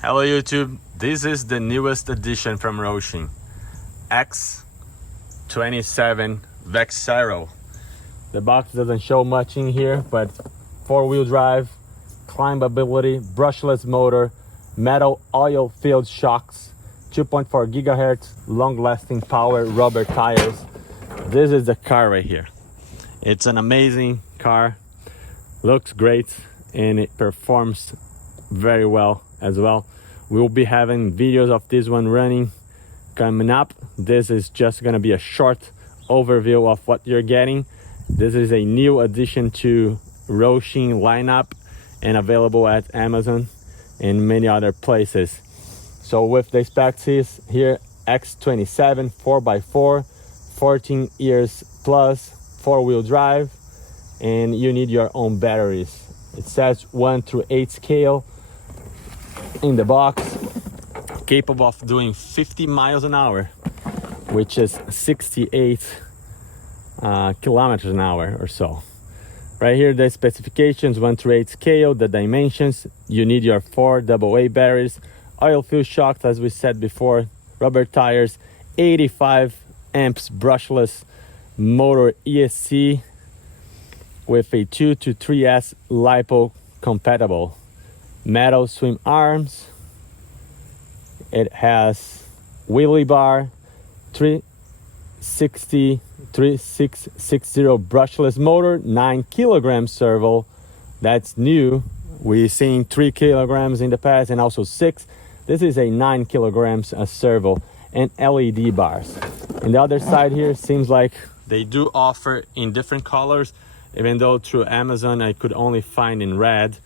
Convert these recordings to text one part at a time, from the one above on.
Hello YouTube, this is the newest edition from Hosim, X27 VEXARO. The box doesn't show much in here, but 4-wheel drive, climbability, brushless motor, metal oil-filled shocks, 2.4 gigahertz, long-lasting power, rubber tires. This is the car right here. It's an amazing car, looks great, and it performs very well as well. We'll be having videos of this one running coming up. This is just gonna be a short overview of what you're getting. This is a new addition to Hosim lineup and available at Amazon and many other places. So with the specs here, X27 4x4, 14 years plus, 4-wheel drive, and you need your own batteries. It says 1 through 8 scale in the box, capable of doing 50 miles an hour, which is 68 kilometers an hour or so. Right here, the specifications, 1 through 8 scale, the dimensions. You need your 4 AA batteries, oil-filled shocks, as we said before, rubber tires, 85 amps brushless motor ESC with a 2 to 3S LiPo compatible. Metal swim arms. It has wheelie bar, 3660 brushless motor, 9 kilogram servo. That's new. We've seen 3 kilograms in the past and also 6. This is a 9 kilograms servo, and LED bars. And the other side here seems like they do offer in different colors, even though through Amazon I could only find in red,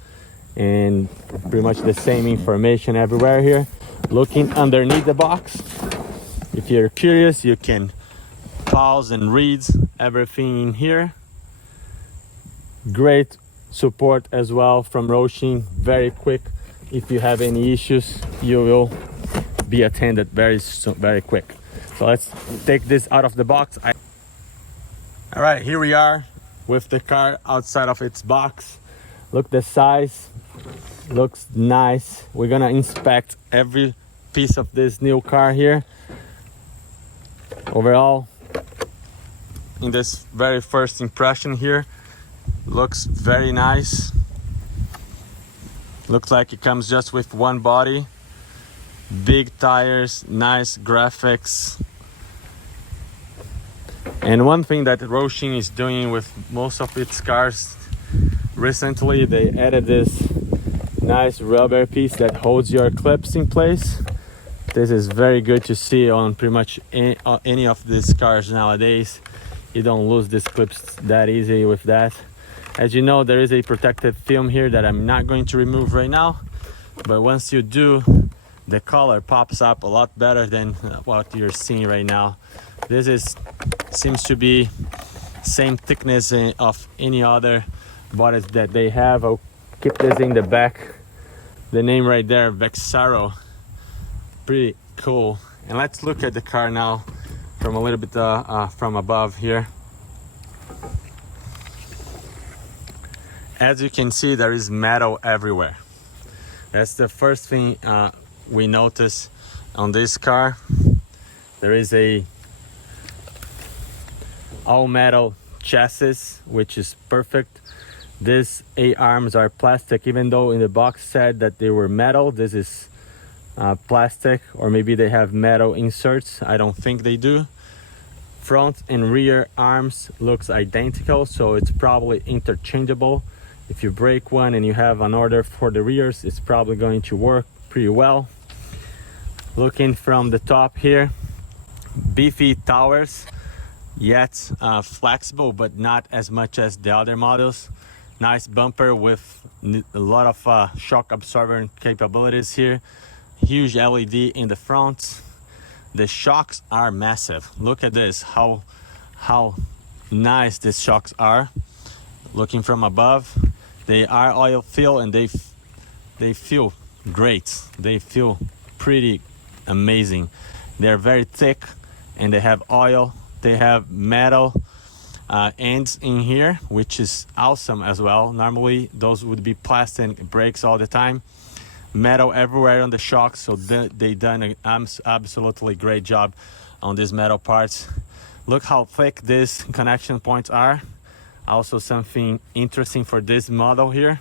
and pretty much the same information everywhere here. Looking underneath the box, if you're curious, you can pause and read everything in here. Great support as well from Hosim, very quick. If you have any issues, you will be attended very quick. So let's take this out of the box. All right, here we are with the car outside of its box. Look, the size looks nice. We're gonna inspect every piece of this new car here. Overall, in this very first impression here, looks very nice. Looks like it comes just with one body, big tires, nice graphics. And one thing that Hosim is doing with most of its cars recently, they added this nice rubber piece that holds your clips in place. This is very good to see on pretty much any of these cars nowadays. You don't lose these clips that easy with that. As you know, there is a protective film here that I'm not going to remove right now, but once you do, the color pops up a lot better than what you're seeing right now. This seems to be same thickness of any other bodies that they have. I'll keep this in the back. The name right there, VEXARO, pretty cool. And let's look at the car now from a little bit from above here. As you can see, there is metal everywhere. That's the first thing we notice on this car. There is a all metal chassis, which is perfect. These 8 arms are plastic, even though in the box said that they were metal. This is plastic, or maybe they have metal inserts. I don't think they do. Front and rear arms looks identical, so it's probably interchangeable. If you break one and you have an order for the rears, it's probably going to work pretty well. Looking from the top here, beefy towers, yet flexible, but not as much as the other models. Nice bumper with a lot of shock absorber capabilities here. Huge LED in the front. The shocks are massive. Look at this, how nice these shocks are. Looking from above, they are oil filled and they feel great. They feel pretty amazing. They're very thick and they have oil. They have metal ends in here, which is awesome as well. Normally those would be plastic and it breaks all the time. metal everywhere on the shocks, so they done an absolutely great job on these metal parts. Look how thick these connection points are. Also something interesting for this model here,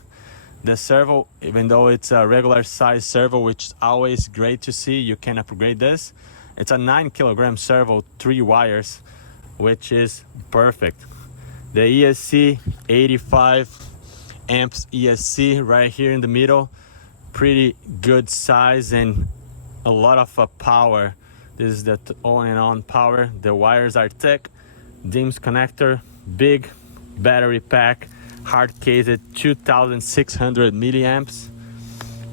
the servo, even though it's a regular size servo, which is always great to see, you can upgrade this. It's a 9 kilogram servo, 3 wires, which is perfect. The ESC, 85 amps ESC right here in the middle, pretty good size and a lot of power. This is the on and on power. The wires are thick, DIMMS connector, big battery pack, hard cased, 2600 milliamps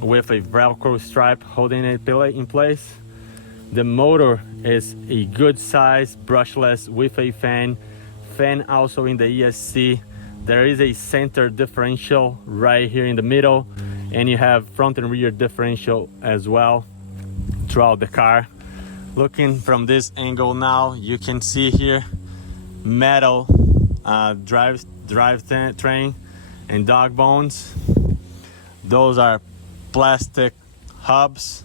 with a Velcro stripe holding it in place. The motor is a good size, brushless, with a fan also in the ESC. There is a center differential right here in the middle, and you have front and rear differential as well throughout the car. Looking from this angle now, you can see here metal drivetrain and dog bones. Those are plastic hubs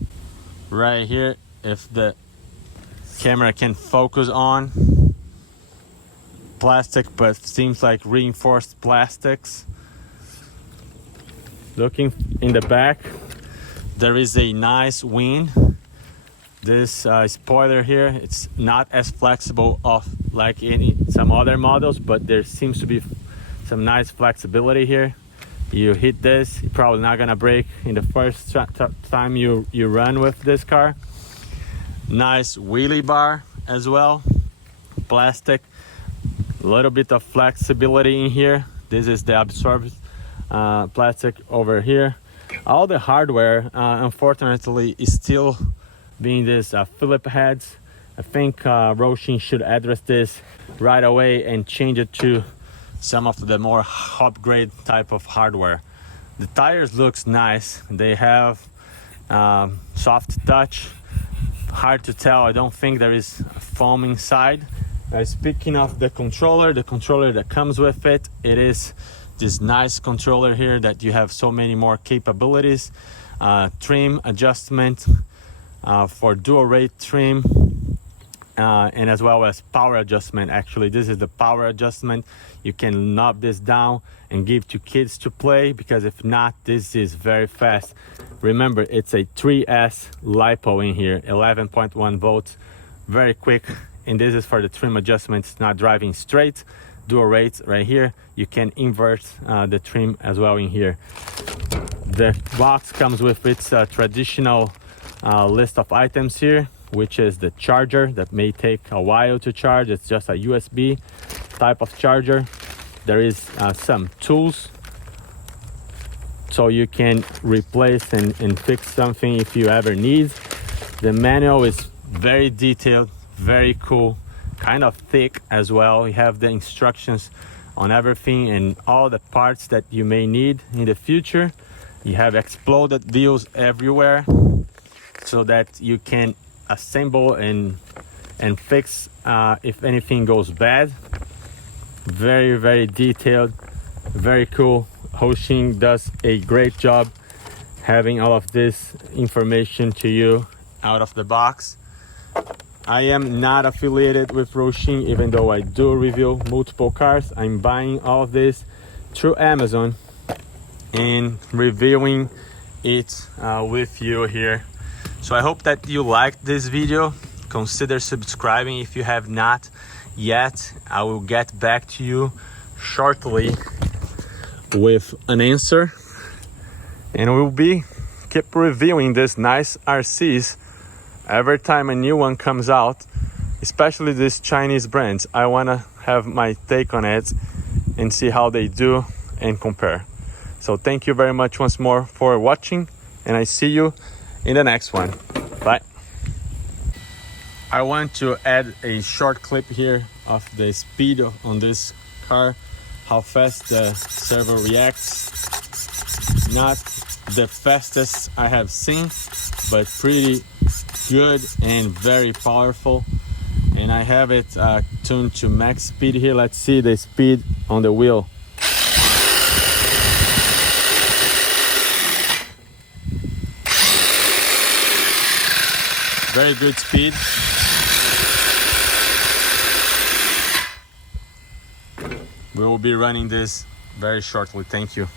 right here, if the camera can focus on. Plastic, but seems like reinforced plastics. Looking in the back, there is a nice wing. This spoiler here, it's not as flexible like in some other models, but there seems to be some nice flexibility here. You hit this, you're probably not gonna break in the first time you run with this car. Nice wheelie bar as well, plastic, a little bit of flexibility in here. This is the absorbed plastic over here. All the hardware, unfortunately, is still being this Phillips heads. I think Hosim should address this right away and change it to some of the more upgrade type of hardware. The tires looks nice. They have soft touch. Hard to tell. I don't think there is foam inside. Speaking of the controller that comes with it, it is this nice controller here that you have so many more capabilities. Trim adjustment for dual rate trim, and as well as power adjustment. Actually, this is the power adjustment. You can knob this down and give to kids to play, because if not, this is very fast. Remember, it's a 3S LiPo in here, 11.1 volts, very quick. And this is for the trim adjustments, not driving straight. Dual rates right here. You can invert the trim as well in here. The box comes with its traditional list of items here, which is the charger that may take a while to charge. It's just a USB type of charger. There is some tools, so you can replace and fix something if you ever need. The manual is very detailed, very cool, kind of thick as well. You have the instructions on everything and all the parts that you may need in the future. You have exploded wheels everywhere, so that you can assemble and fix if anything goes bad. Very, very detailed, very cool. Hosim does a great job having all of this information to you out of the box. I am not affiliated with Hosim, even though I do review multiple cars. I'm buying all of this through Amazon and reviewing it with you here. So I hope that you liked this video. Consider subscribing if you have not yet. I will get back to you shortly with an answer, and we'll keep reviewing this nice RCs every time a new one comes out, especially these Chinese brands. I want to have my take on it and see how they do and compare. So thank you very much once more for watching, and I see you in the next one. Bye. I want to add a short clip here of the speed on this car, how fast the servo reacts. Not the fastest I have seen, but pretty good and very powerful. And I have it tuned to max speed here. Let's see the speed on the wheel. very good speed. We will be running this very shortly. Thank you.